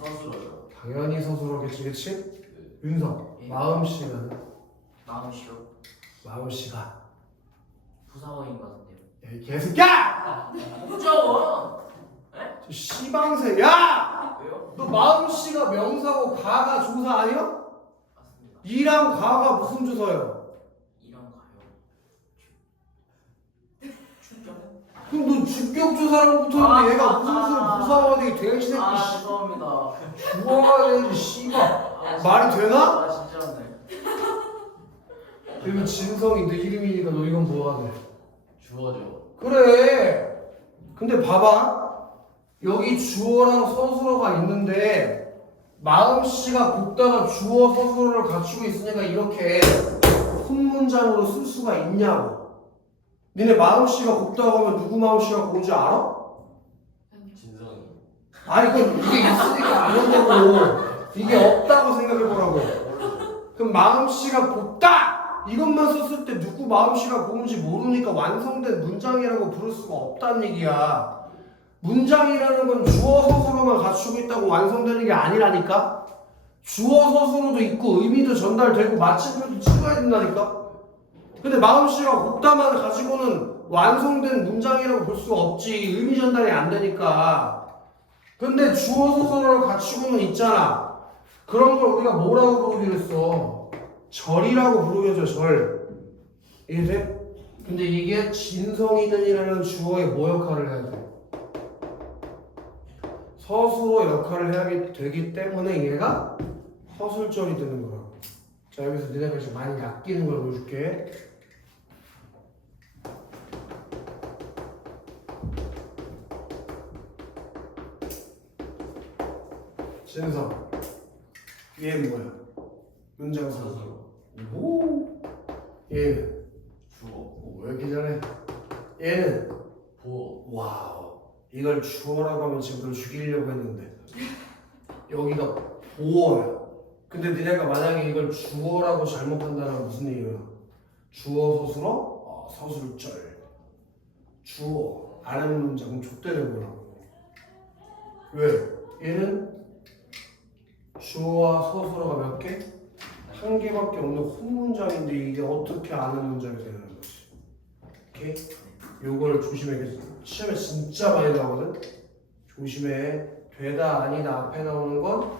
서술어요. 당연히 서술어겠지, 그치? 네. 윤성 예. 마음씨는 마음씨요. 마음씨가 부사어인 것 같은데요. 야, 이 개새끼야! 부자원. 저 씨방새 야! 왜요? 너 마음씨가 명사고 가가 조사 아니야? 맞습니다. 이랑 가가 무슨 조사예요? 이랑 가요. 출정. 그럼 너 주격조사랑 붙었는데 얘가 무슨 수로 부사가 되게 돼지새끼 씨. 죄송합니다. 주어가 되지 씨발 말이 되나? 아 진짜네. 그리고 진성이 너 이름이니까 너 이건 뭐가 돼? 주어죠. 그래. 근데 봐봐. 여기 주어랑 서술어가 있는데 마음씨가 곱다가 주어 서술어를 갖추고 있으니까 이렇게 혼문장으로 쓸 수가 있냐고. 니네 마음씨가 곱다고 하면 누구 마음씨가 곱은지 알아? 진성이. 아니 그럼 이게 있으니까 아는다고. 이게 없다고 생각해보라고. 그럼 마음씨가 곱다! 이것만 썼을 때 누구 마음씨가 곱은지 모르니까 완성된 문장이라고 부를 수가 없다는 얘기야. 문장이라는 건 주어 서술어만 갖추고 있다고 완성되는 게 아니라니까? 주어 서술어도 있고 의미도 전달되고 마침표도 찍어야 된다니까? 근데 마음씨가 곱다만 가지고는 완성된 문장이라고 볼 수가 없지. 의미 전달이 안 되니까. 근데 주어 서술어를 갖추고는 있잖아. 그런 걸 우리가 뭐라고 부르기로 했어? 절이라고 부르겠죠, 절. 이해돼? 근데 이게 진성이는이라는 주어의 뭐 역할을 해야 돼? 서술어 역할을 해야 되기 때문에 얘가 서술절이 되는 거라고. 자, 여기서 니네가 이제 많이 낚이는 걸 보여줄게. 진성. 얘는 뭐야? 문장 서술. 서술. 오. 얘는 주어. 왜 이렇게 잘해? 얘는 보어. 와우. 이걸 주어라고 하면 지금 널 죽이려고 했는데 여기가 보어야. 근데 니네가 만약에 이걸 주어라고 잘못 판단하면 무슨 얘기야? 주어 서술어? 서술절. 주어 아는 문장은 족되는 거라고. 왜? 얘는 주어와 서술어가 몇 개? 한 개밖에 없는 혼문장인데 이게 어떻게 아는 문장이 되는 거지? 오케이? 요걸 조심해. 시험에 진짜 많이 나오거든? 조심해. 되다 아니다 앞에 나오는 건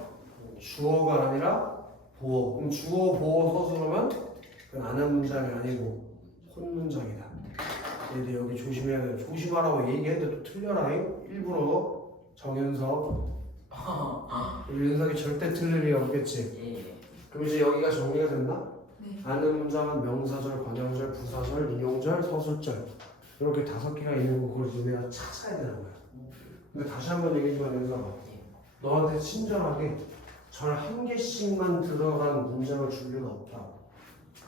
주어가 아니라 보어. 그럼 주어, 보어, 서술어면 그건 아는 문장이 아니고 혼문장이다. 얘들 여기 조심해야 돼. 조심하라고 얘기했는데 또 틀려라. 일부러 정윤석. 우리 윤석이 절대 틀릴 리가 없겠지. 예. 그럼 이제 여기가 정리가 됐나? 네. 아는 문장은 명사절, 관형절, 부사절, 인용절, 서술절 이렇게 5개가 있는 거 그걸 너네가 찾아야 되는 거야. 근데 다시 한번 얘기지만 윤석아, 너한테 친절하게 절 1개씩만 들어간 문장을 줄 리가 없다고.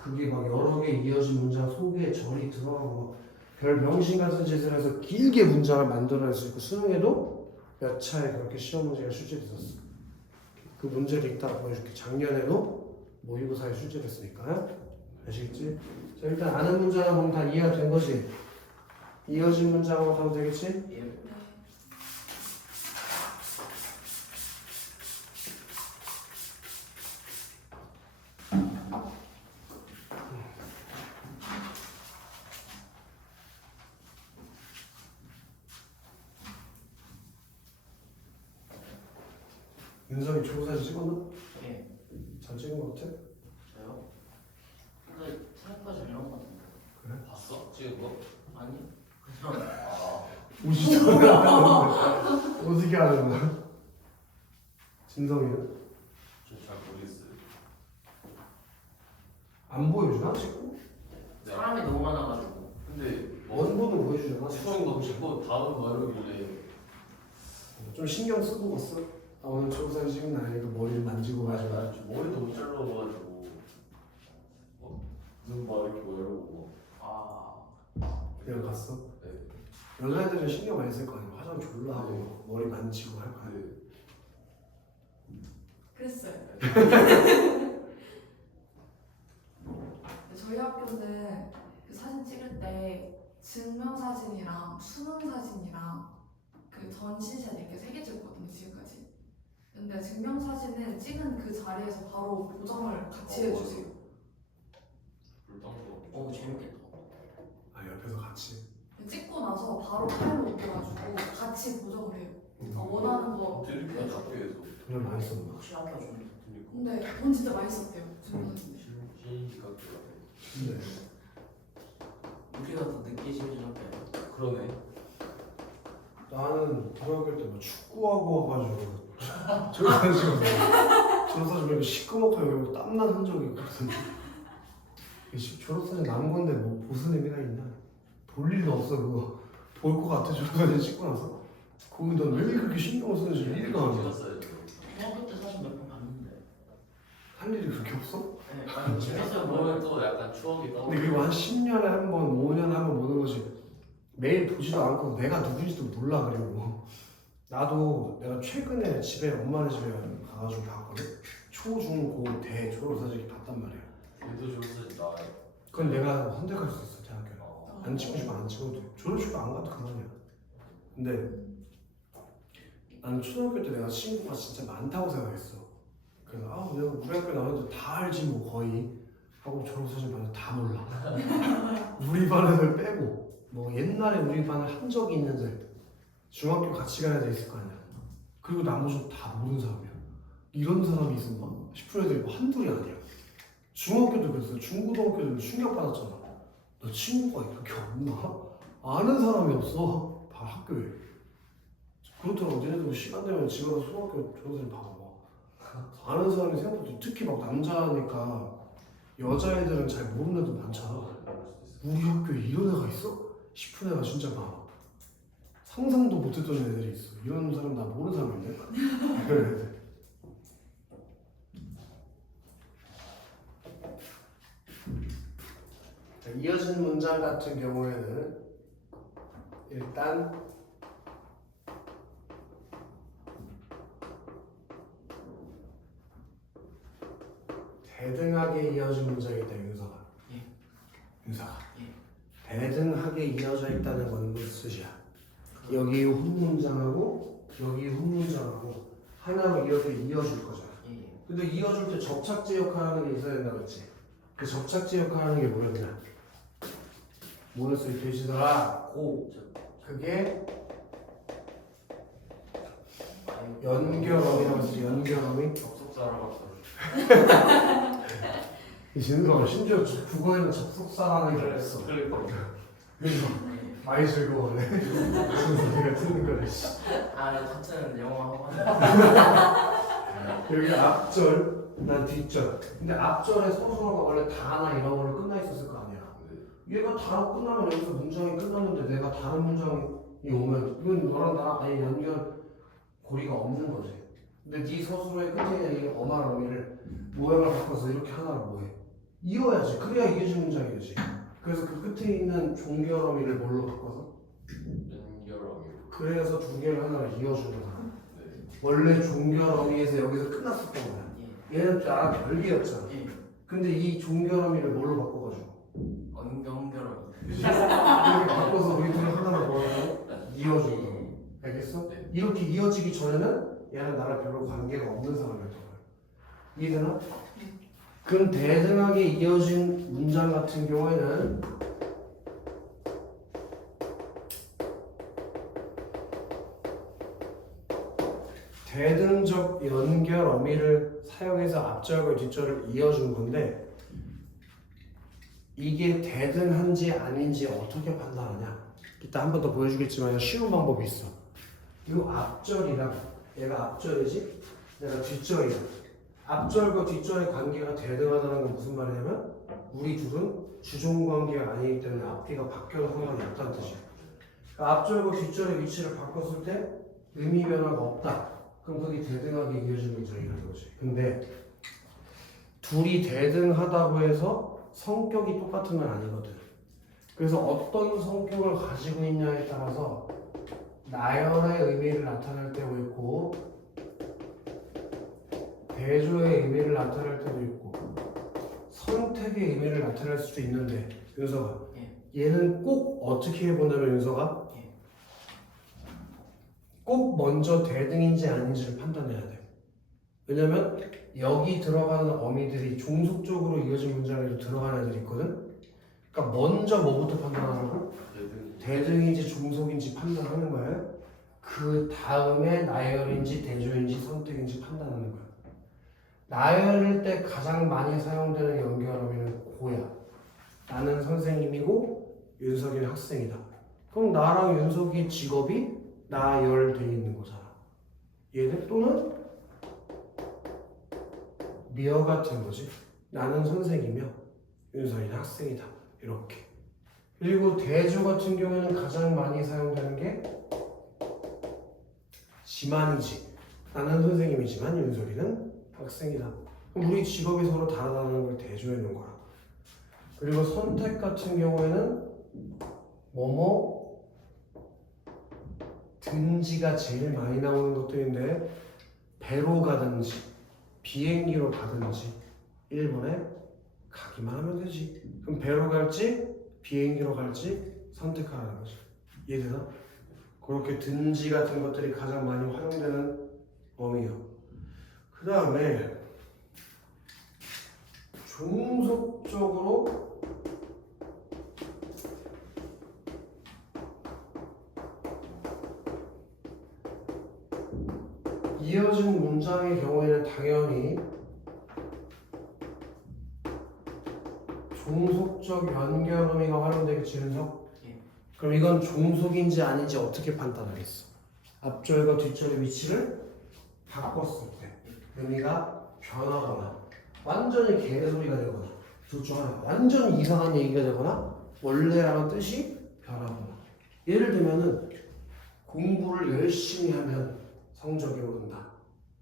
그게 막 여러 개 이어진 문장 속에 절이 들어가고 별 병신 같은 짓을 해서 길게 문장을 만들어낼 수 있고 수능에도 몇 차례 그렇게 시험 문제가 출제됐었어. 그 문제를 이따 보여줄게. 작년에도 모의고사에 출제됐으니까. 아시겠지? 자, 일단 아는 문장을 보면 다 이해가 된 거지? 이어진 문장으로 가도 되겠지? 예. 네. 윤석이 조사지 찍었나? 예. 잘 찍은 것 같아? 저요? 근데 생각보다 잘 나온 것 같은데. 봤어? 찍은 거? 아니 그냥 아 우시잖아. 어떻게 하는 거야? 진성이는? 저잘 모르겠어요. 안 보여주나? 찍고? 네. 사람이 너무 많아가지고. 근데 뭐 원본은 보여주잖아. 추억인 거 찍고 다음 거 이러길래 좀 신경 쓰고 갔어? 아 오늘 조사 찍은 날이니까 머리를 만지고 가지고 좀 머리도 못 잘라가지고 눈막 이렇게 뭐 이러고 아 그냥 갔어? 네. 여자애들은 신경 많이 쓸 거 아니야. 화장 졸라 하고 머리 만지고 할 거 아니야. 그랬어요. 저희 학교는 그 사진 찍을 때 증명사진이랑 수능사진이랑 그 전신샷 이렇게 3개 찍었거든요 지금까지. 근데 증명사진은 찍은 그 자리에서 바로 보정을 같이 해주세요. 불당도 오 재밌겠다. 아 옆에서 같이. 찍고 나서 바로 팔로 옮겨가지고 같이 보정을 해요. 그러니까 원하는 거. 드립 학교에서 돈을 많이 썼나? 혹시 학교 좀 그니까 근데 돈 진짜 많이 썼대요 증명사진. 신식 학교 같아. 근데 우리가 더 늦게 지어진 학교야. 그러네. 나는 고등학교 때 뭐 축구하고 와가지고 저기서 졸업사진 여기 시꺼멓고 여기 땀난 흔적이 있거든. 졸업사진 남은 건데 뭐 무슨 의미가 있냐? 볼 일도 없어 그거. 볼 것 같아 졸업사진 찍고 나서. 거기 넌 왜 그렇게 신경을 쓰는지 이해가 안 돼. 찍었어야죠. 중학교 때 사진 몇 번 봤는데. 할 일이 그렇게 없어? 네, 아니 재밌어요. 보면 또 약간 추억이 떠오르. 근데 그리고 한 10년에 한 번, 5년에 한 번 보는 거지. 매일 보지도 않고 내가 누군지도 몰라. 그리고 나도 내가 최근에 집에 엄마네 집에 가가지고 봤거든. 초, 중, 고, 대 졸업사진 봤단 말이야. 얘도 졸업사진 나와요. 그건 내가 선택할 수 있어 대학교. 어. 안 찍고 싶으면 안 찍어도 돼. 졸업식도 안 가도 그만이야. 근데 나는 초등학교 때 내가 친구가 진짜 많다고 생각했어. 그래서 아 내가 우리 학교 나오는데 다 알지 뭐 거의 하고 졸업사진 봤는데 다 몰라. 우리 반 애들 빼고 뭐 옛날에 우리 반을 한 적이 있는 애들 중학교 같이 간 애들 있을 거 아니야. 그리고 나머지는 다 모르는 사람이야. 이런 사람이 있었나 싶은 애들이 뭐 한둘이 아니야. 중학교도 그랬어. 중고등학교도 충격받았잖아. 너 친구가 이렇게 없나? 아는 사람이 없어. 다 학교에. 그렇더라고. 니네도 뭐 시간 되면 집에 가서 초등학교 졸업사진 봐봐. 아는 사람이 생각보다 특히 막 남자니까 여자애들은 잘 모르는 애도 많잖아. 우리 학교에 이런 애가 있어? 싶은 애가 진짜 많아. 상상도 못했던 애들이 있어. 이런 사람 나 모르는 사람인데? 이런 애들. 자, 이어진 문장 같은 경우에는 일단 대등하게 이어진 문장이다 윤서가. 예. 윤서가. 예. 대등하게 이어져 있다는 건 무슨 뜻이야? 여기 훈문장하고 여기 훈문장하고 하나로 이렇게 이어줄 거잖아. 예. 근데 이어줄 때 접착제 역할하는 게 있어야 된다고 했지. 그 접착제 역할하는 게 뭐였냐? 뭐였어 이 돼지들아? 고. 그게 연결어미라고 했지. 연결어미. 접속사라고 이 진우가 심지어 국어에는 접속사라는 게 있어. 그러니까 그래서 많이 즐거워하네. 무슨 소리가 듣는 거래. 아 같은 영어 하고 여기 앞절, 난 뒷절. 근데 앞절에 서술어가 원래 다나 이런 걸로 끝나 있었을 거 아니야. 얘가 다로 끝나면 여기서 문장이 끝났는데 내가 다른 문장이 오면 이건 너랑 나랑 아예 연결 고리가 없는 거지. 근데 네 서술어의 끝에 있는 이 어말 어미를 모양을 바꿔서 이렇게 하나를 뭐해? 이어야지. 그래야 이어진 문장이 되지. 그래서 그 끝에 있는 종결 어미를 뭘로 바꿔서? 연결하고. 그래서 두 개를 하나를 이어주는 거야. 네. 원래 종결 어미에서 여기서 끝났었던 거야. 예. 얘는 나랑 별개였잖아. 예. 근데 이 종결 어미를 뭘로 바꿔가지고? 연결하고. 이렇게 바꿔서 우리 둘이 하나를 뭐하고 이어주는 거야. 알겠어? 네. 이렇게 이어지기 전에는 얘는 나랑 별로 관계가 없는 사람이었던 거야. 이해되나? 그럼 대등하게 이어진 문장 같은 경우에는 대등적 연결 어미를 사용해서 앞절과 뒷절을 이어준 건데 이게 대등한지 아닌지 어떻게 판단하냐? 이따 한 번 더 보여주겠지만 쉬운 방법이 있어. 이 앞절이랑 얘가 앞절이지? 얘가 뒷절이야. 앞절과 뒷절의 관계가 대등하다는 건 무슨 말이냐면 우리 둘은 주종 관계가 아니기 때문에 앞뒤가 바뀌어도 상관이 없다는 뜻이야. 그러니까 앞절과 뒷절의 위치를 바꿨을 때 의미 변화가 없다. 그럼 그게 대등하게 이어지는 문장이라는 거지. 근데 둘이 대등하다고 해서 성격이 똑같은 건 아니거든. 그래서 어떤 성격을 가지고 있냐에 따라서 나열의 의미를 나타낼 때도 있고 대조의 의미를 나타낼 때도 있고 선택의 의미를 나타낼 수도 있는데 윤서가 얘는 꼭 어떻게 해본다면 윤서가 꼭 먼저 대등인지 아닌지를 판단해야 돼. 왜냐면 여기 들어가는 어미들이 종속적으로 이어진 문장에도 들어가는 애들이 있거든. 그러니까 먼저 뭐부터 판단하라고? 대등인지 종속인지 판단하는 거예요. 그 다음에 나열인지 대조인지 선택인지 판단하는 거야. 나열일 때 가장 많이 사용되는 연결어미는 고야. 나는 선생님이고 윤석이는 학생이다. 그럼 나랑 윤석이 직업이 나열돼 있는 거잖아. 얘들 또는 미어 같은 거지. 나는 선생이며 윤석이는 학생이다. 이렇게. 그리고 대조 같은 경우에는 가장 많이 사용되는 게 지만이지. 나는 선생님이지만 윤석이는 학생이다. 그럼 우리 직업이 서로 다르다는 걸 대조해 놓은 거야. 그리고 선택 같은 경우에는 뭐뭐 든지가 제일 많이 나오는 것들인데 배로 가든지 비행기로 가든지 일본에 가기만 하면 되지. 그럼 배로 갈지 비행기로 갈지 선택하라는 거지. 이해되나? 그렇게 든지 같은 것들이 가장 많이 활용되는 어미요. 그 다음에 종속적으로 이어진 문장의 경우에는 당연히 종속적 연결어미가 활용되겠지, 윤석? 그럼 이건 종속인지 아닌지 어떻게 판단하겠어? 앞절과 뒷절의 위치를 바꿨을 때 의미가 변하거나 완전히 개소리가 되거나 둘 중 하나 완전 이상한 얘기가 되거나 원래라는 뜻이 변하거나 예를 들면은 공부를 열심히 하면 성적이 오른다.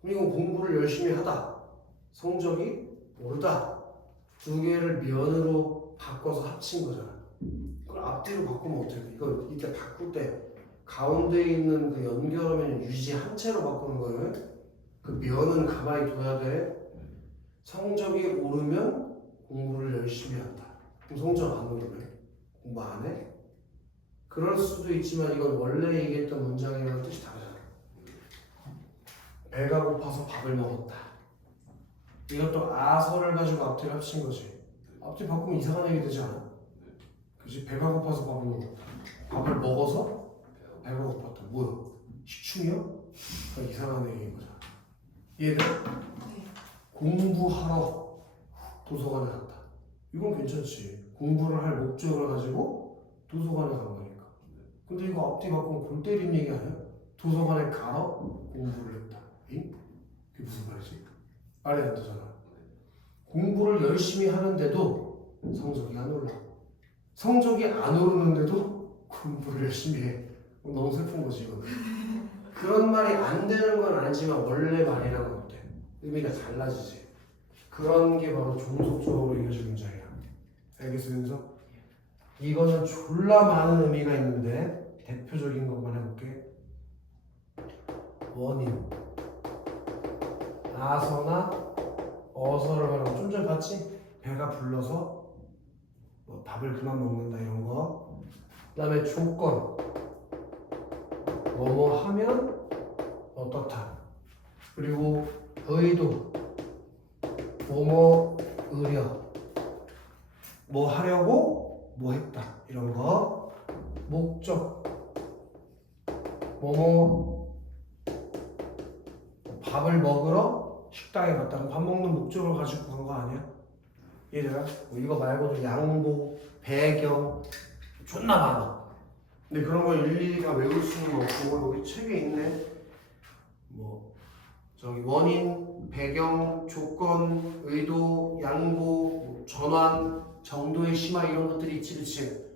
그럼 이건 공부를 열심히 하다. 성적이 오르다. 두 개를 면으로 바꿔서 합친 거잖아. 그걸 앞뒤로 바꾸면 어떻게 돼? 이거 이때 바꿀 때 가운데 있는 그 연결어미는 유지 한 채로 바꾸는 거는 그 면은 가만히 둬야 돼. 성적이 오르면 공부를 열심히 한다. 그럼 성적 안 오르면 공부 안 해? 그럴 수도 있지만 이건 원래 얘기했던 문장이랑 뜻이 다르잖아. 배가 고파서 밥을 먹었다. 이것도 아서를 가지고 앞뒤를 합친 거지. 앞뒤 바꾸면 이상한 얘기 되지 않아? 그치? 배가 고파서 밥을 먹었다. 밥을 먹어서 배가 고팠다. 뭐야? 식충이요? 그러니까 이상한 얘기인 거잖아. 얘는 공부하러 도서관에 갔다. 이건 괜찮지. 공부를 할 목적을 가지고 도서관에 간 거니까. 근데 이거 앞뒤 바꾸면 골 때린 얘기 아니야? 도서관에 가러 공부를 했다. 그게 무슨 말이지? 말이 안 되잖아. 공부를 열심히 하는데도 성적이 안 올라. 성적이 안 오르는데도 공부를 열심히 해. 너무 슬픈 거지 이거는. 그런 말이 안 되는 건 아니지만 원래 말이랑은 어때? 의미가 달라지지. 그런 게 바로 종속적으로 이어진 문장이야. 알겠어, 윤석? 이거는 졸라 많은 의미가 있는데 대표적인 것만 해볼게. 원인, 아서나 어서를 하라고. 좀 전에 봤지? 배가 불러서 뭐 밥을 그만 먹는다 이런 거. 그 다음에 조건, 뭐뭐 하면 어떻다. 그리고 의도, 뭐뭐 의려, 뭐 하려고 뭐 했다 이런 거. 목적, 뭐뭐 밥을 먹으러 식당에 갔다가 밥 먹는 목적을 가지고 간 거 아니야? 이해되나? 뭐 이거 말고도 양보, 배경 존나 많아. 근데 그런 걸 일일이 다 외울 수는 없고 여기 책에 있네. 뭐 저기 원인, 배경, 조건, 의도, 양보, 전환, 정도의 심화 이런 것들이 있지, 그치?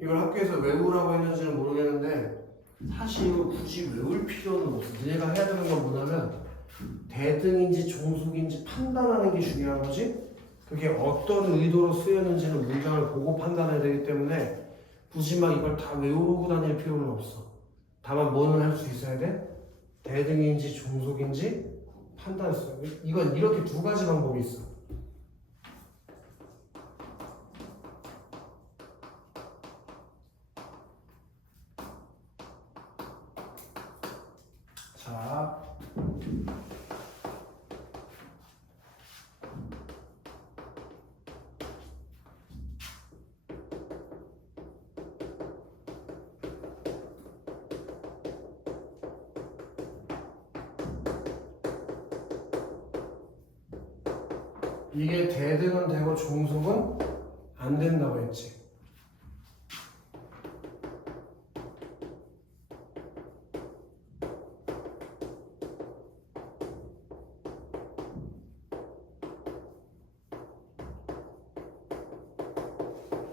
이걸 학교에서 외우라고 했는지는 모르겠는데 사실 이걸 굳이 외울 필요는 없어. 너네가 해야 되는 건 뭐냐면 대등인지 종속인지 판단하는 게 중요한 거지. 그게 어떤 의도로 쓰였는지는 문장을 보고 판단해야 되기 때문에 굳이 막 이걸 다 외우고 다닐 필요는 없어. 다만 뭐는 할 수 있어야 돼? 대등인지 종속인지 판단했어요. 이건 이렇게 두 가지 방법이 있어. 자, 이게 대등은 되고 종속은 안 된다고 했지.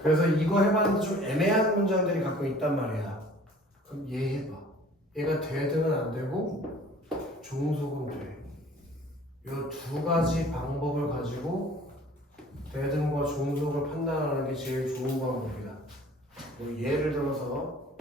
그래서 이거 해봤는데 좀 애매한 문장들이 가끔 있단 말이야. 그럼 얘 해봐. 얘가 대등은 안 되고 종속은 돼. 이 두 가지 방법을 가지고 대등과 종속을 판단하는 게 제일 좋은 방법이다. 뭐 예를 들어서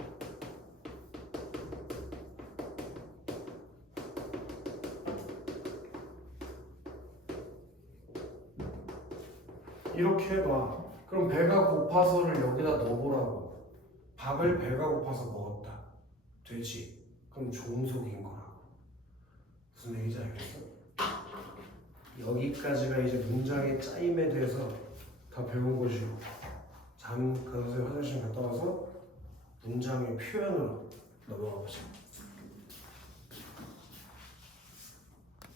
이렇게 해봐. 그럼 배가 고파서를 여기다 넣어보라고. 밥을 배가 고파서 먹었다. 되지? 그럼 종속인 거라고. 무슨 얘기인지 알겠어? 여기까지가 이제 문장의 짜임에 대해서 다 배운 것이고, 잠깐 화장실 갔다 와서 문장의 표현으로 넘어가 보자.